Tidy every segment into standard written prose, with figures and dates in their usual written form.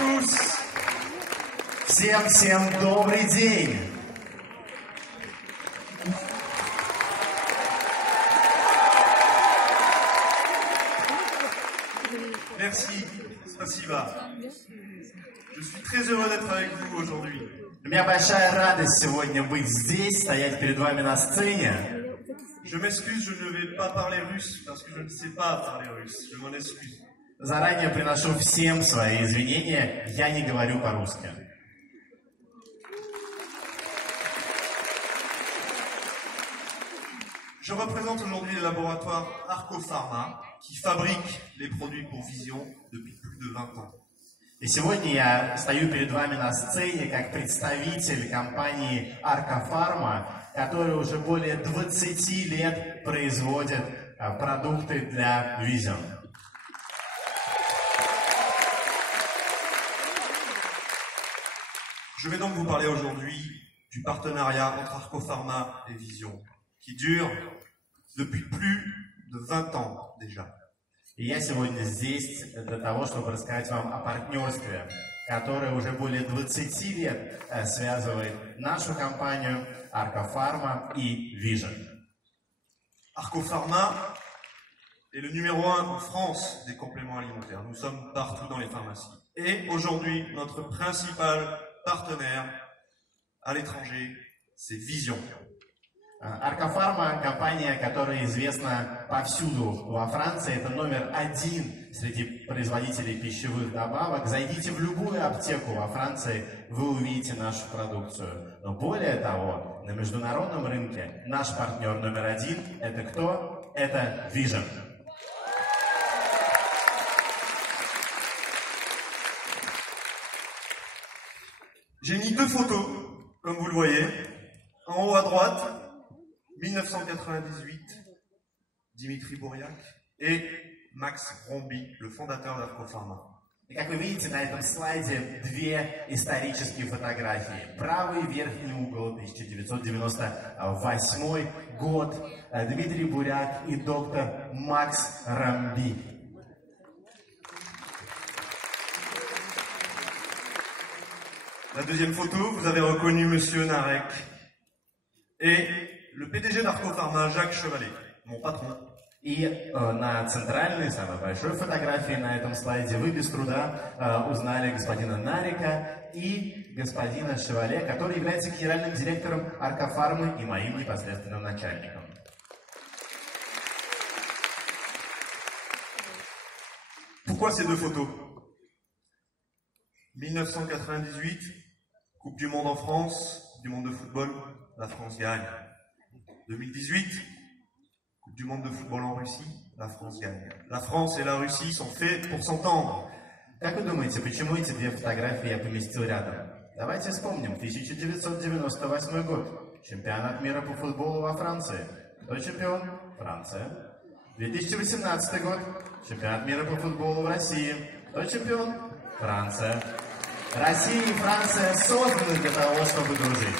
tous. Всем добрый день. Merci, спасибо. Je suis très heureux d'être avec vous aujourd'hui. У меня большая радость сегодня быть здесь, стоять перед вами на сцене. Je m'excuse, je ne vais pas parler russe parce que je ne sais pas parler russe. Je m'en excuse. Заранее приношу всем свои извинения, я не говорю по-русски. Je représente aujourd'hui le laboratoire Arcopharma qui fabrique les produits pour Vision depuis plus de 20 ans. И сегодня я стою перед вами на сцене как представитель компании Arcopharma, которая уже более 20 лет производит продукты для Vision. Je vais donc vous parler aujourd'hui du partenariat entre Arcopharma et Vision, qui dure depuis plus de 20 ans déjà. И я сегодня здесь для того, чтобы рассказать вам о партнерстве, которое уже более 20 лет связывает нашу компанию Arcopharma и Vision. Arcopharma est le numéro 1 en France des compléments alimentaires. Nous sommes partout dans les pharmacies. Et aujourd'hui, notre principal partenaire à l'étranger, c'est Vision. Arcopharma, компания, которая известна повсюду во Франции, это номер один среди производителей пищевых добавок. Зайдите в любую аптеку во Франции, вы увидите нашу продукцию. Но более того, на международном рынке наш партнер номер один – это кто? Это Vision. J'ai mis deux photos, comme vous le voyez. En haut à droite, 1998, Dimitri Bouriac et Max Romby, le fondateur d'Arcopharma. И как вы видите на этом слайде две исторические фотографии. Правый верхний угол, 1998 год, Дмитрий Буряк и доктор Макс Ромби. La deuxième photo, vous avez reconnu Monsieur Narek et le PDG d'Arcopharma, Jacques Chevalet, mon patron. И на центральной, самой большой фотографии на этом слайде вы без труда узнали господина Нарика и господина Шевале, который является генеральным директором Arcopharma и моим непосредственным начальником. Pourquoi ces deux photos? 1998, Coupe du Monde en France, Coupe du Monde de football, la France gagne. 2018, Coupe du Monde de football en Russie, la France gagne. La France et la Russie sont faits pour s'entendre. Как вы думаете, почему эти две фотографии я поместил рядом? Давайте вспомним. 1998 год. Чемпионат мира по футболу во Франции. Кто чемпион? Франция. 2018 год. Чемпионат мира по футболу в России. Кто чемпион? Франция. Россия и Франция созданы для того, чтобы дружить.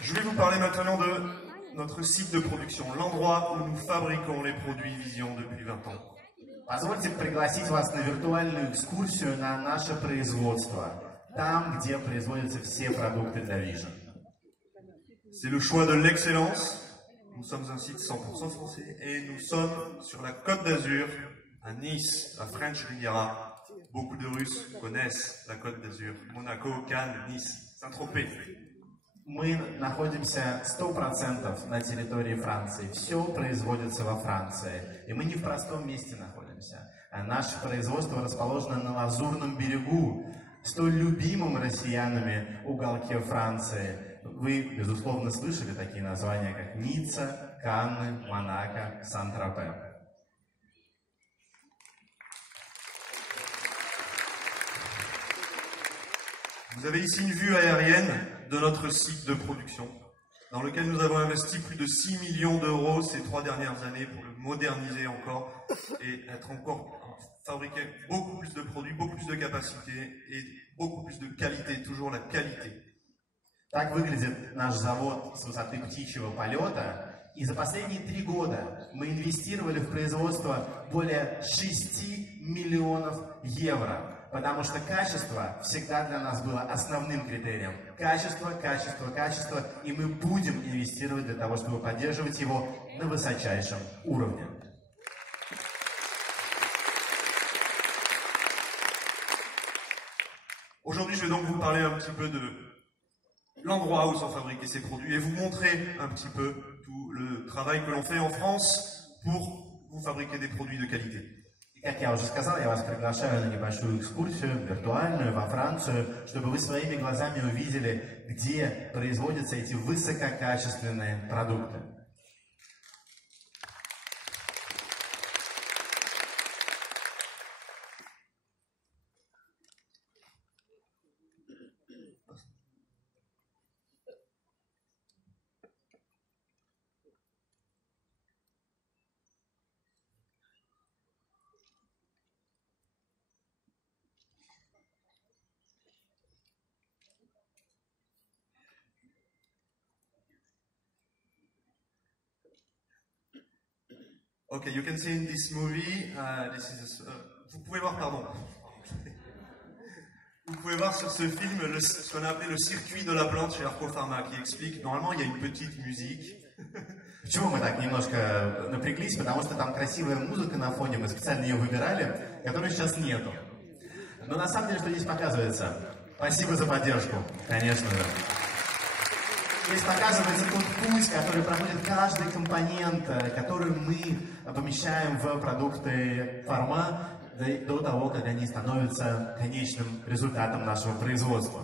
Je vais vous parler maintenant de notre site de production, l'endroit où nous fabriquons les produits Vision depuis 20 ans. Позвольте пригласить вас на виртуальную экскурсию на наше производство, там, где производятся все продукты для Vision. C'est le choix de l'excellence. Nous sommes un site 100% français et nous sommes sur la Côte d'Azur, à Nice, la French Riviera. Beaucoup de Russes connaissent la Côte d'Azur. Monaco, Cannes, Nice, Saint-Tropez. Мы находимся 100% на территории Франции. Все производится во Франции. И мы не в простом месте находимся. Наше производство расположено на Лазурном берегу, столь любимом россиянами уголке Франции. Вы, безусловно, слышали такие названия, как Ницца, Канны, Монако, Сан-Тропе. Vous avez ici une vue aérienne de notre site de production, dans lequel nous avons investi plus de 6 millions d'euros ces 3 dernières années pour le moderniser encore et fabriquer beaucoup plus de produits, beaucoup plus de capacités et beaucoup plus de qualité, toujours la qualité. Так выглядит наш завод с высоты птичьего полета. И за последние 3 года мы инвестировали в производство более 6 миллионов евро. Потому что качество всегда для нас было основным критерием. Качество, качество, качество. И мы будем инвестировать для того, чтобы поддерживать его на высочайшем уровне. Aujourd'hui, je vais donc vous parler un petit peu de l'endroit où sont fabriqués ces produits et vous montrer un petit peu tout le travail que l'on fait en France pour vous fabriquer des produits de qualité. Как я уже сказал, я вас приглашаю на небольшую экскурсию, виртуальную, во Францию, чтобы вы своими глазами увидели, где производятся эти высококачественные продукты. Okay, you can see in this movie, vous pouvez voir, pardon. Vous pouvez voir sur ce film ce qu'on a appelé le circuit de la plante chez Arco Pharma, qui explique, normalement il y a une petite musique. Почему мы так немножко напряглись? Потому что там красивая музыка на фоне, мы специально ее выбирали, которой сейчас нету. Но на самом деле, что здесь показывается? Спасибо за поддержку, конечно же. Здесь показывается тот путь, который проходит каждый компонент, который мы помещаем в продукты фарма до того, как они становятся конечным результатом нашего производства.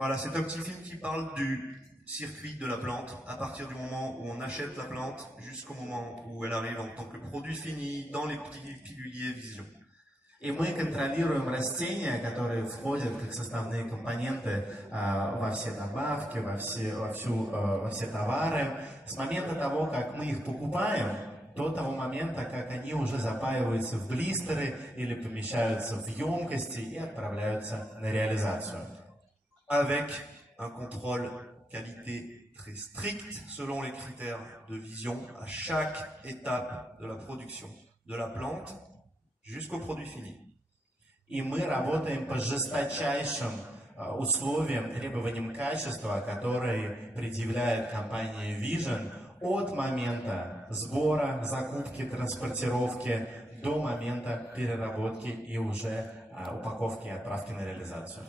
Voilà, c'est un petit film qui parle du circuit de la plante, à partir du moment où on achète la plante jusqu'au moment où elle arrive en tant que produit fini dans les petits piluliers Vision. И мы контролируем растения, которые входят как составные компоненты во все добавки, во все товары, с момента того, как мы их покупаем, до того момента, как они уже запаиваются в блистеры или помещаются в емкости и отправляются на реализацию. Avec un contrôle qualité très strict selon les critères de Vision à chaque étape de la production de la plante jusqu'au produit fini. И мы работаем по жесточайшим условиям, требованиям качества, которые предъявляет компания Vision от момента сбора, закупки, транспортировки до момента переработки и уже упаковки и отправки на реализацию.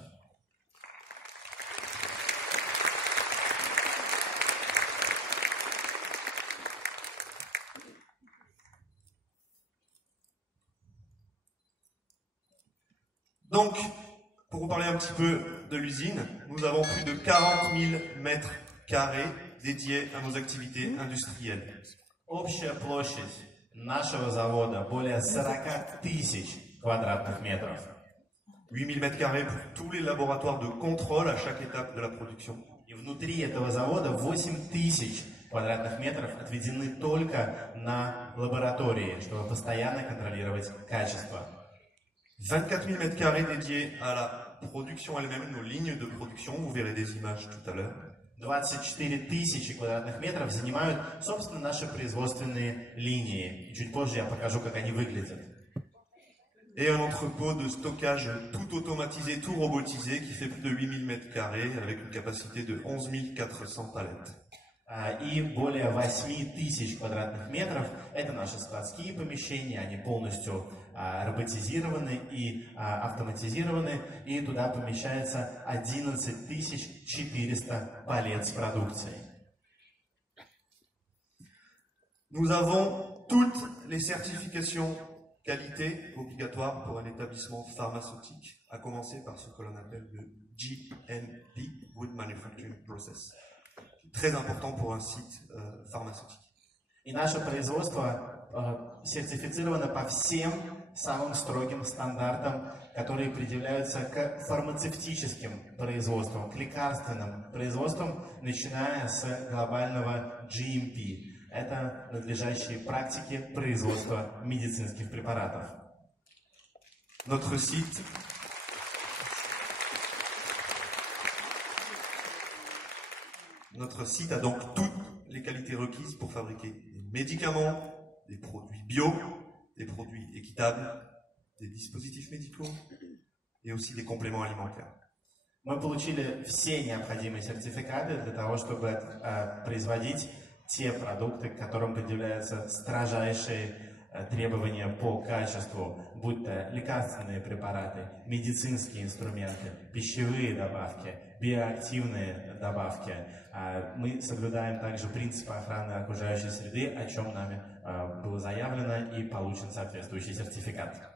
Donc, pour vous parler un petit peu de l'usine, nous avons plus de 40 000 mètres carrés dédiés à nos activités industrielles. Общая площадь нашего завода более 40 тысяч квадратных метров. 8 000 mètres carrés pour tous les laboratoires de contrôle à chaque étape de la production. И внутри этого завода 8 тысяч квадратных метров отведены только на лаборатории, чтобы постоянно контролировать качество. 24 000 mètres carrés dédiés à la production elle-même, nos lignes de production, vous verrez des images tout à l'heure. 24 тысячи квадратных метров занимают, собственно, наши производственные линии. И чуть позже я покажу, как они выглядят. Et un entrepôt de stockage tout automatisé, tout robotisé, qui fait plus de 8 000 mètres carrés, avec une capacité de 11 400 palettes. И более 8 тысяч квадратных метров – это наши складские помещения, они полностью роботизированы и автоматизированы, и туда помещается 11 400 палет с продукцией. Nous avons toutes les certifications qualité obligatoires pour un établissement pharmaceutique, à commencer par ce que l'on appelle le GMP, Good Manufacturing Process. Très important pour un site pharmaceutique. И наше производство сертифицировано по всем самым строгим стандартам, которые предъявляются к фармацевтическим производствам, к лекарственным производствам, начиная с глобального GMP. Это надлежащие практики производства медицинских препаратов. Notre site a donc toutes les qualités requises pour fabriquer des médicaments, des produits bio, des produits équitables, des dispositifs médicaux et aussi des compléments alimentaires. Мы получили все необходимые сертификаты для того, чтобы производить те продукты, к которым предъявляются строжайшие требования по качеству, будь то лекарственные препараты, медицинские инструменты, пищевые добавки, биоактивные добавки. Мы соблюдаем также принципы охраны окружающей среды, о чем нами было заявлено и получен соответствующий сертификат.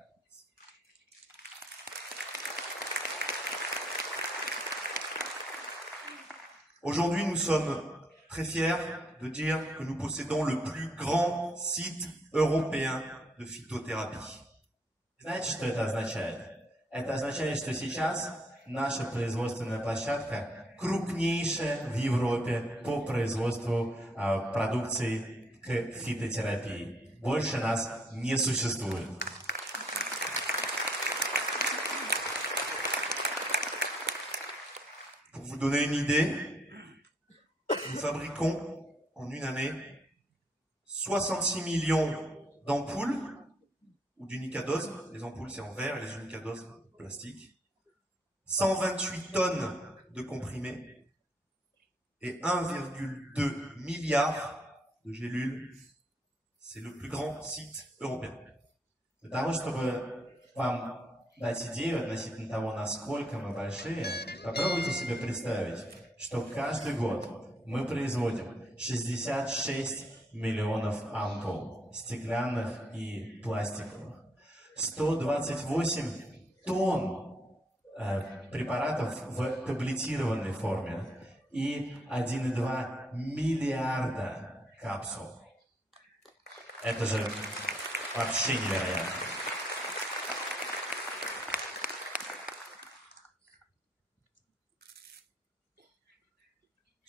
Aujourd'hui, nous sommes très fiers de dire que nous possédons le plus grand site européen de phytothérapie. Знаете, что это означает? Это означает, что сейчас наша производственная площадка крупнейшая в Европе по производству продукции к фитотерапии. Больше нас не существует. Pour vous donner une idée, nous fabriquons en une année 66 millions d'ampoules ou d'unicadoses. Les ampoules c'est en verre et les unicadoses en plastique. 128 tonnes de comprimés et 1,2 milliard de gélules. C'est le plus grand site européen. Для того, чтобы вам дать идею относительно того, насколько мы большие, попробуйте себе представить, что каждый год мы производим 66 миллионов ампул, стеклянных и пластиковых, 128 тонн препаратов в таблетированной форме и 1,2 миллиарда капсул. Это же вообще невероятно.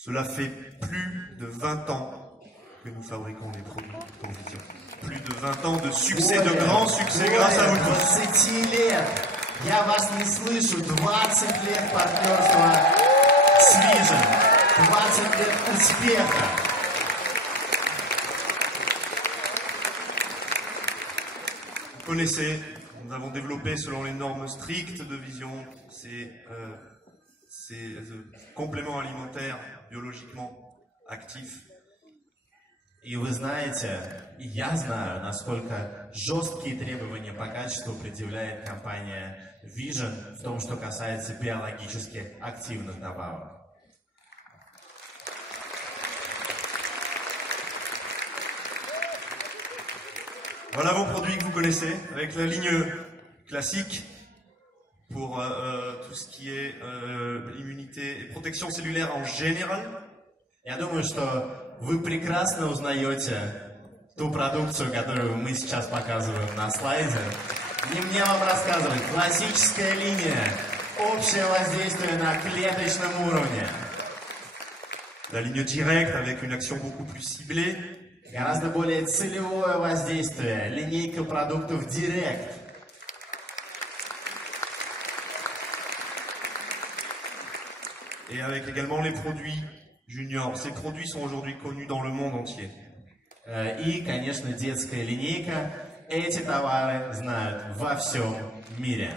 Cela fait plus de 20 ans que nous fabriquons les produits pour Vision. Plus de 20 ans de succès, de grands succès grâce à vous tous. 20 лет! Я вас не слышу. 20 лет партнерства с Vision. 20 лет успеха. Vous connaissez, nous avons développé selon les normes strictes de Vision ces compléments alimentaires biologiquement actifs. И вы знаете, и я знаю, насколько жесткие требования по качеству предъявляет компания Vision в том, что касается биологически активных добавок. Voilà vos produits que vous connaissez, avec la ligne classique pour tout ce qui est immunité et protection cellulaire en général. Я думаю, что вы прекрасно узнаете ту продукцию, которую мы сейчас показываем на слайде. Не мне вам рассказывать. Классическая линия. Общее воздействие на клеточном уровне. La ligne directe avec une action beaucoup plus ciblée. Гораздо более целевое воздействие. Линейка продуктов Direct. Et avec également les produits juniors. Ces produits sont aujourd'hui connus dans le monde entier. И, конечно, детская линейка. Эти товары знают во всем мире.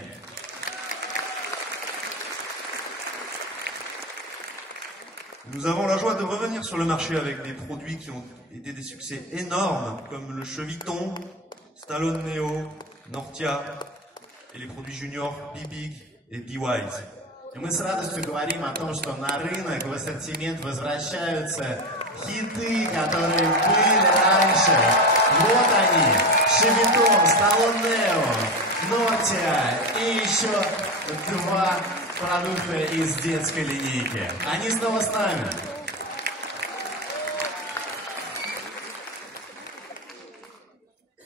Nous avons la joie de revenir sur le marché avec des produits qui ont été des succès énormes, comme le Cheviton, Stallone Neo, Nortia et les produits juniors B-Big et B-Wise. И мы с радостью говорим о том, что на рынок, в ассортимент возвращаются хиты, которые были раньше. Вот они. Cheviton, Stallone Neo, Nortia и еще два продукта из детской линейки. Они снова с нами.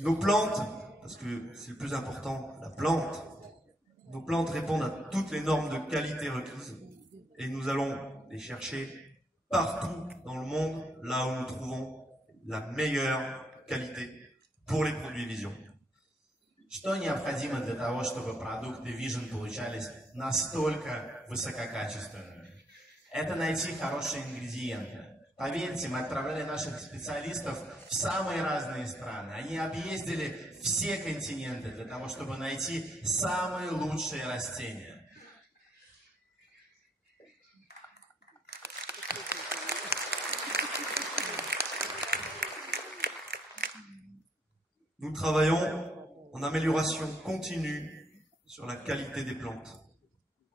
Nos plantes, parce que c'est le plus important, la plante, nos plantes répondent à toutes les normes de qualité requises et nous allons les chercher partout dans le monde, là où nous trouvons la meilleure qualité pour les produits Vision. Что необходимо для того, чтобы продукты Vision получались настолько высококачественными? Это найти хорошие ингредиенты, Поверьте, мы отправляли наших специалистов в самые разные страны. Они объездили все континенты для того, чтобы найти самые лучшие растения. Nous travaillons en amélioration continue sur la qualité des plantes.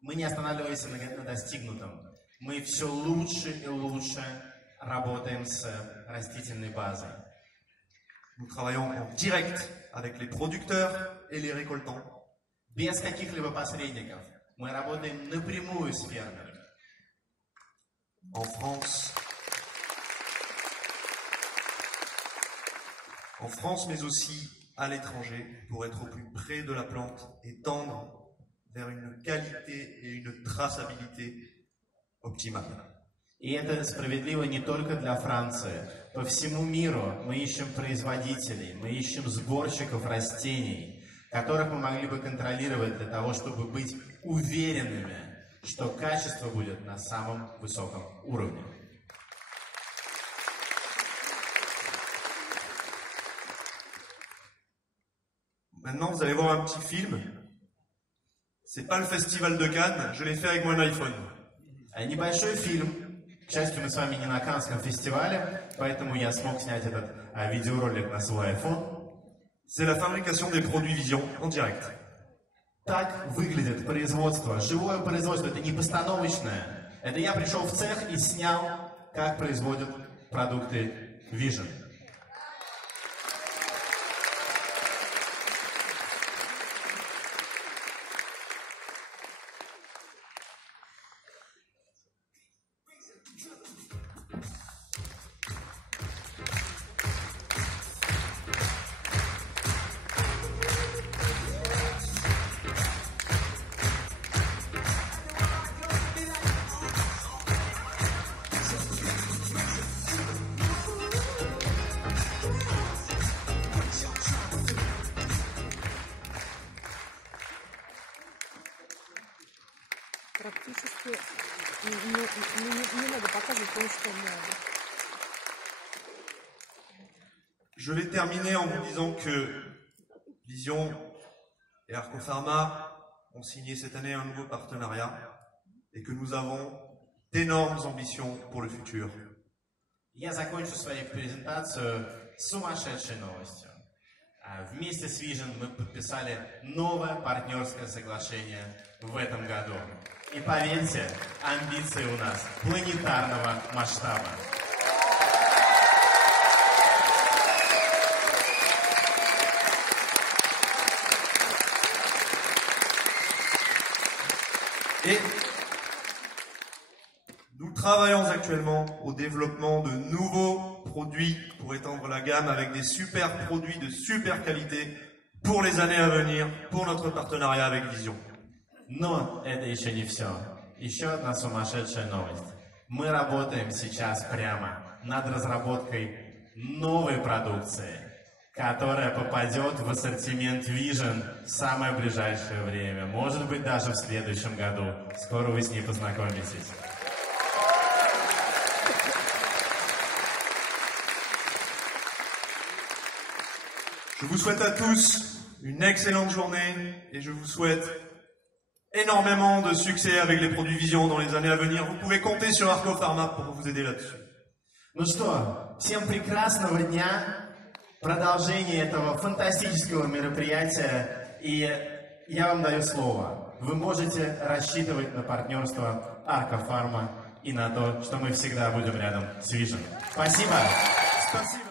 Мы не останавливаемся на достигнутом. Мы все лучше и лучше работаем с растительной базой. Nous travaillons en direct avec les producteurs et les récoltants. Без каких-либо посредников. Мы работаем напрямую с фермерами. En France, mais aussi à l'étranger, pour être au plus près de la plante et tendre vers une qualité et une traçabilité optimale. И это справедливо не только для Франции. По всему миру мы ищем производителей, мы ищем сборщиков растений, которых мы могли бы контролировать для того, чтобы быть уверенными, что качество будет на самом высоком уровне. Maintenant, vous allez voir un petit film. C'est pas le festival de Cannes, je l'ai fait avec mon iPhone. Небольшой фильм. К счастью, мы с вами не на Каннском фестивале, поэтому я смог снять этот видеоролик на свой iPhone. C'est la fabrication des produits Vision en direct. Так выглядит производство. Живое производство, это не постановочное. Это я пришел в цех и снял, как производят продукты Vision. Практически не надо показывать то, что надо. Je vais terminer en vous disant que Vision et Arco Pharma ont signé cette année un nouveau partenariat et que nous avons d'énormes ambitions pour le futur. Я закончу свою презентацию сумасшедшей новостью. Вместе с Vision мы подписали новое партнерское соглашение в этом году. И поверьте, амбиции у нас планетарного масштаба. Et nous travaillons actuellement au développement de nouveaux produits pour étendre la gamme avec des super produits de super qualité pour les années à venir, pour notre partenariat avec Vision. Но это еще не все. Еще одна сумасшедшая новость. Мы работаем сейчас прямо над разработкой новой продукции, которая попадет в ассортимент Vision в самое ближайшее время. Может быть, даже в следующем году. Скоро вы с ней познакомитесь. Je vous souhaite à tous une excellente journée et je vous souhaite énormément de succès avec les produits Vision dans les années à venir. Vous pouvez compter sur Arco Pharma pour vous aider là-dessus. Ну что, всем прекрасного дня, продолжения этого фантастического мероприятия. И я вам даю слово. Вы можете рассчитывать на партнерство Arco Pharma и на то, что мы всегда будем рядом с Vision. Спасибо. Спасибо.